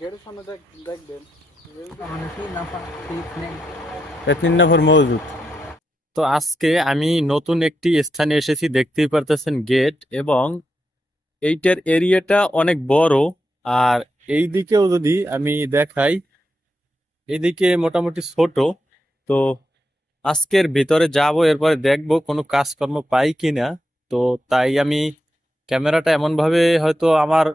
গেটের সামনে দেখবেন এ 3 নম্বর মওজুদ। তো আজকে আমি নতুন একটি স্থানে এসেছি, দেখতেই পারতেছেন গেট, এবং এইটার এরিয়াটা অনেক বড়। আর এই দিকেও যদি আমি দেখাই, এইদিকে মোটামুটি ছোট। তো আজকের ভিতরে যাব, এরপরে দেখবো কোনো কাজকর্ম পাই কিনা। তো তাই আমি ক্যামেরাটা এমন ভাবে হয়তো আমার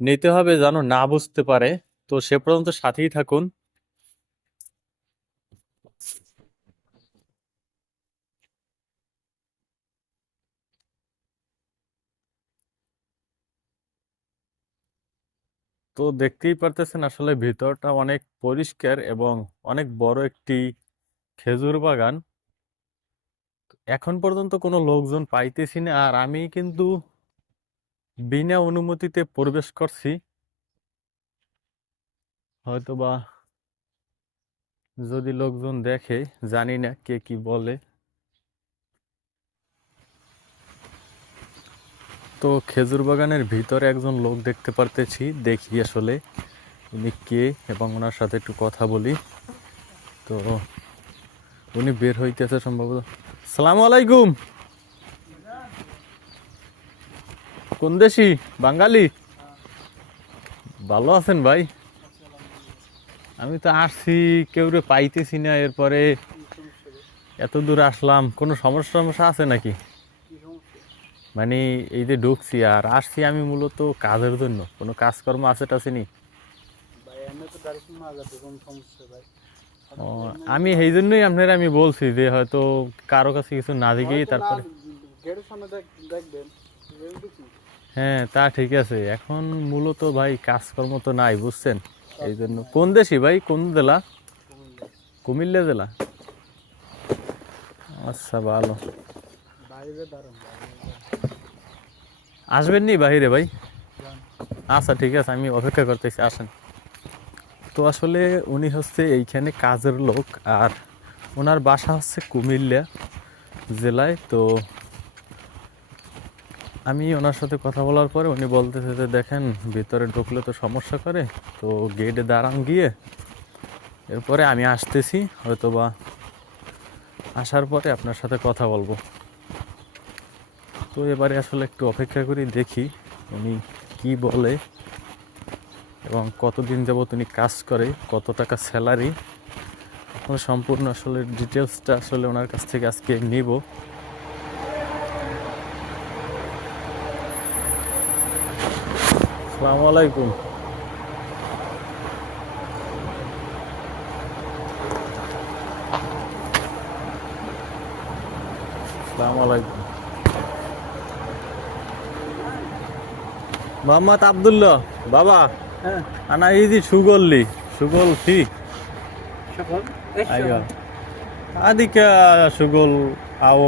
নিতে হবে যেন না বুঝতে পারে। তো সে পর্যন্ত সাথেই থাকুন। তো দেখতেই পারতেছেন আসলে ভিতরটা অনেক পরিষ্কার এবং অনেক বড় একটি খেজুর বাগান। এখন পর্যন্ত কোনো লোকজন পাইতেছি না, আর আমি কিন্তু বিনা অনুমতিতে প্রবেশ করছি। হয়তোবা যদি লোকজন দেখে, জানি না কে কি বলে। তো খেজুর বাগানের ভিতরে একজন লোক দেখতে পারতেছি, দেখি আসলে উনি কে এবং ওনার সাথে একটু কথা বলি। তো উনি বের হইতেছে সম্ভবত। সালাম আলাইকুম। কোন দেশি? বাঙালি? ভালো আছেন ভাই? আমি তো আসছি, কেউরে পাইতেছি না, এরপরে এত দূর আসলাম। কোনো সমস্যা টমস্যা আছে নাকি? মানে এই যে ঢুকছি আর আসছি আমি মূলত কাজের জন্য, কোনো কাজকর্ম আছে টাছেনি? ভাই এমনি তো গাড়ির সামনে আগাতে কোনো সমস্যা ভাই। ও, আমি এই জন্যই আপনার আমি বলছি যে হয়তো কারো কাছে কিছু না দিকেই হয়তো না, তারপরে। গেটের সামনে দেখবেন দেখি। হ্যাঁ, তা ঠিক আছে। এখন মূলত ভাই কাজকর্ম তো নাই, বুঝছেন? এই জন্য। কোন দেশি ভাই? কোন জেলা? কুমিল্লা জেলা? আচ্ছা, ভালো। বাইরে দাঁড়ান, আসবেন নি বাহিরে ভাই? যান। আচ্ছা ঠিক আছে, আমি অপেক্ষা করতেছি, আসেন। তো আসলে উনি হচ্ছে এইখানে কাজের লোক, আর ওনার বাসা হচ্ছে কুমিল্লা জেলায়। তো আমি ওনার সাথে কথা বলার পরে উনি বলতেছে যে দেখেন, ভিতরে ঢুকলে তো সমস্যা করে, তো গেটে দাঁড়ান গিয়ে, এরপরে আমি আসতেছি, হয়তোবা আসার পরে আপনার সাথে কথা বলবো। তো এবারে আসলে একটু অপেক্ষা করি, দেখি উনি কি বলে এবং কতদিন যাবত উনি কাজ করে, কত টাকা স্যালারি, সম্পূর্ণ আসলে ডিটেলসটা আসলে ওনার কাছ থেকে আজকে নিব। আসসালামু আলাইকুম। আসসালামু আলাইকুম। মোহাম্মদ আব্দুল্লাহ বাবা। হ্যাঁ আনা ইজি সুগল্লি সুগল ফি। شغل ايش ايوه. شغل؟ هذيك شغل او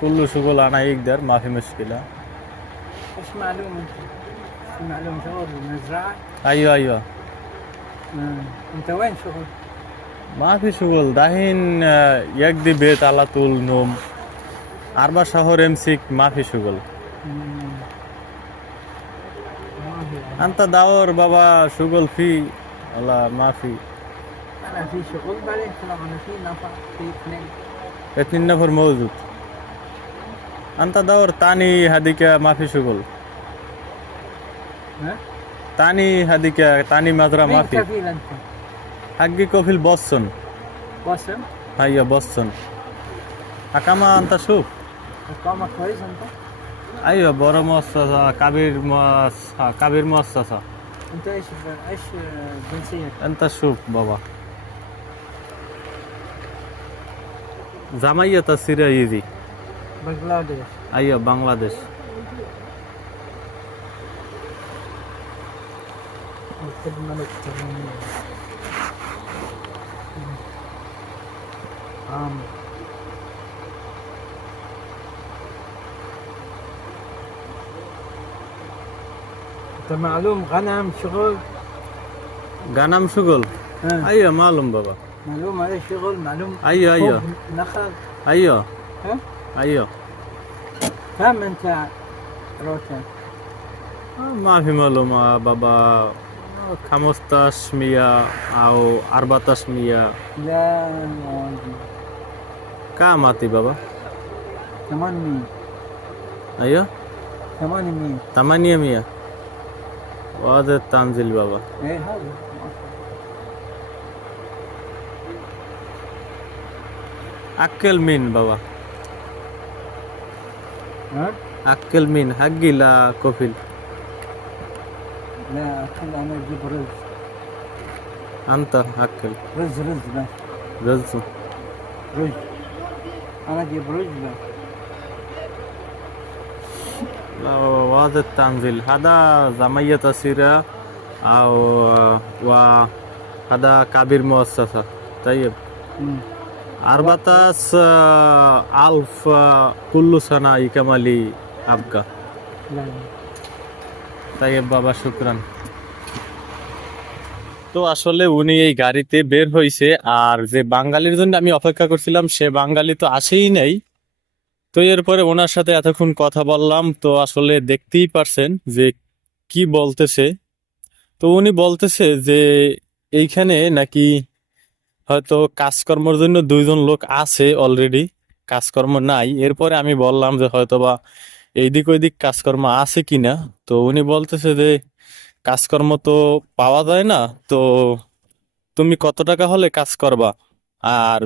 كل شغل انا يقدر، ما في مشكلة. ايش معلومة انت؟ في معلومة شغل مزرعة؟ ايوه ايوه. انت وين شغل؟ ما في شغل دحين، يقضي بيت على طول نوم. 4 شهور امسك، ما في شغل. ما في. انت دور بابا شغل فيه ولا ما في؟ انا في شغل بعدين خلاص انا في نفر في اثنين. 2 نفر موجود. انت دور تاني، هذيك ما في شغل. ها؟ تاني هذيك تاني مزرعة ما مين في. كفيل انت؟ حقك في البوسطن. وسم؟ هيا بوسطن. حكما انت شوف. اقامة كويس انت؟ ايوه، بورا مؤسسة كبير مؤسسة. انت ايش جنسيتك؟ انت شوف بابا. جمعية السرايزي. بنغلاديش. ايوه، بنغلاديش. الخدمة الإلكترونية. انت معلوم غنم شغل؟ غنم شغل. ها. ايوه معلوم بابا. معلوم هذا شغل معلوم. ايوه ايوه. خب نخل. ايوه. ها؟ ايوه. كم انت روتين؟ ما في معلومة بابا. 1500 او 1400. لا عندي كام اعطي بابا؟ 800. ايوه 800. 800. وهذا التنزيل بابا. ايه هذا. اكل مين بابا؟ ها؟ اكل مين؟ حقي لا كفيل؟ لا خل انا اجيب رز. انت اكل رز بس. رز. رز. انا اجيب رز بس. وهذا التنزيل هذا جمعية أسيرة أو وهذا كبير مؤسسة. طيب مم. 14,000 كل سنة يكملي أبقى. لا طيب বাবা শুকরান। তো আসলে উনি এই গাড়িতে বের হইছে, আর যে বাঙালির জন্য আমি অপেক্ষা করছিলাম সে বাঙালি তো আসেই নাই। তো এরপরে ওনার সাথে এতক্ষণ কথা বললাম, তো আসলে দেখতেই পারছেন যে কি বলতেছে। তো উনি বলতেছে যে এইখানে নাকি হয়তো কাজকর্মের জন্য 2জন লোক আছে অলরেডি, কাজকর্ম নাই। এরপরে আমি বললাম যে হয়তোবা এইদিক ওইদিক কাজকর্ম আছে কিনা। তো উনি বলতেছে যে কাজকর্ম তো পাওয়া যায় না, তো তুমি কত টাকা হলে কাজ করবা। আর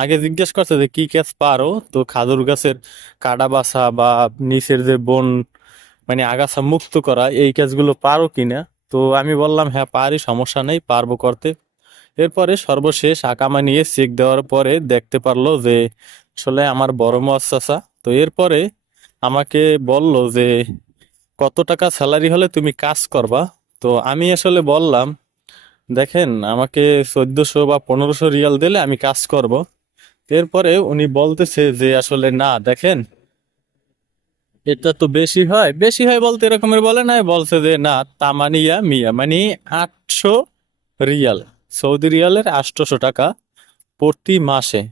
আগে জিজ্ঞেস করছে যে কি কাজ পারো, তো খাজুর গাছের কাটা বাছা বা নিচের যে বন মানে আগাছা মুক্ত করা এই কাজগুলো পারো কিনা। তো আমি বললাম হ্যাঁ পারি, সমস্যা নেই, পারবো করতে। এরপরে সর্বশেষ আকামা নিয়ে চেক দেওয়ার পরে দেখতে পারলো যে আসলে আমার বড় মুআসসাসা। তো এরপরে আমাকে বলল যে কত টাকা স্যালারি হলে তুমি কাজ করবা। তো আমি আসলে বললাম দেখেন আমাকে 1400 বা 1500 রিয়াল দিলে আমি কাজ করব। এরপরে উনি বলতেছে যে আসলে না দেখেন এটা তো বেশি হয়, বেশি হয় বলতে এরকমের বলে না, বলছে যে না তামানিয়া মিয়া মানে 800 রিয়াল, সৌদি রিয়ালের 800 টাকা প্রতি মাসে।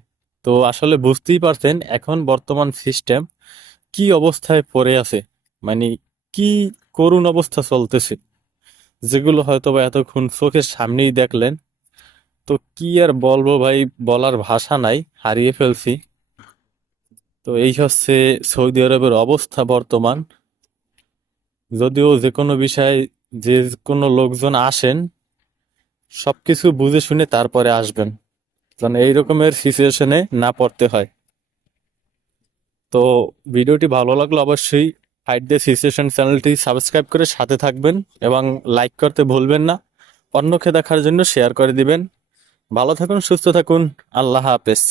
তো আসলে বুঝতেই পারছেন এখন বর্তমান সিস্টেম কি অবস্থায় পড়ে আছে, মানে কি করুণ অবস্থা চলতেছে, যেগুলো হয়তো বা এতক্ষণ চোখের সামনেই দেখলেন। তো কি আর বলবো ভাই, বলার ভাষা নাই, হারিয়ে ফেলছি। তো এই হচ্ছে সৌদি আরবের অবস্থা বর্তমান। যদিও যে কোনো বিষয়ে যে কোনো লোকজন আসেন সবকিছু বুঝে শুনে তারপরে আসবেন, যেন এই রকমের সিচুয়েশনে না পড়তে হয়। তো ভিডিওটি ভালো লাগলে অবশ্যই ফাইট দ্য সিচুয়েশন চ্যানেলটি সাবস্ক্রাইব করে সাথে থাকবেন এবং লাইক করতে ভুলবেন না। অন্যকে দেখার জন্য শেয়ার করে দিবেন। ভালো থাকুন, সুস্থ থাকুন, আল্লাহ হাফেজ।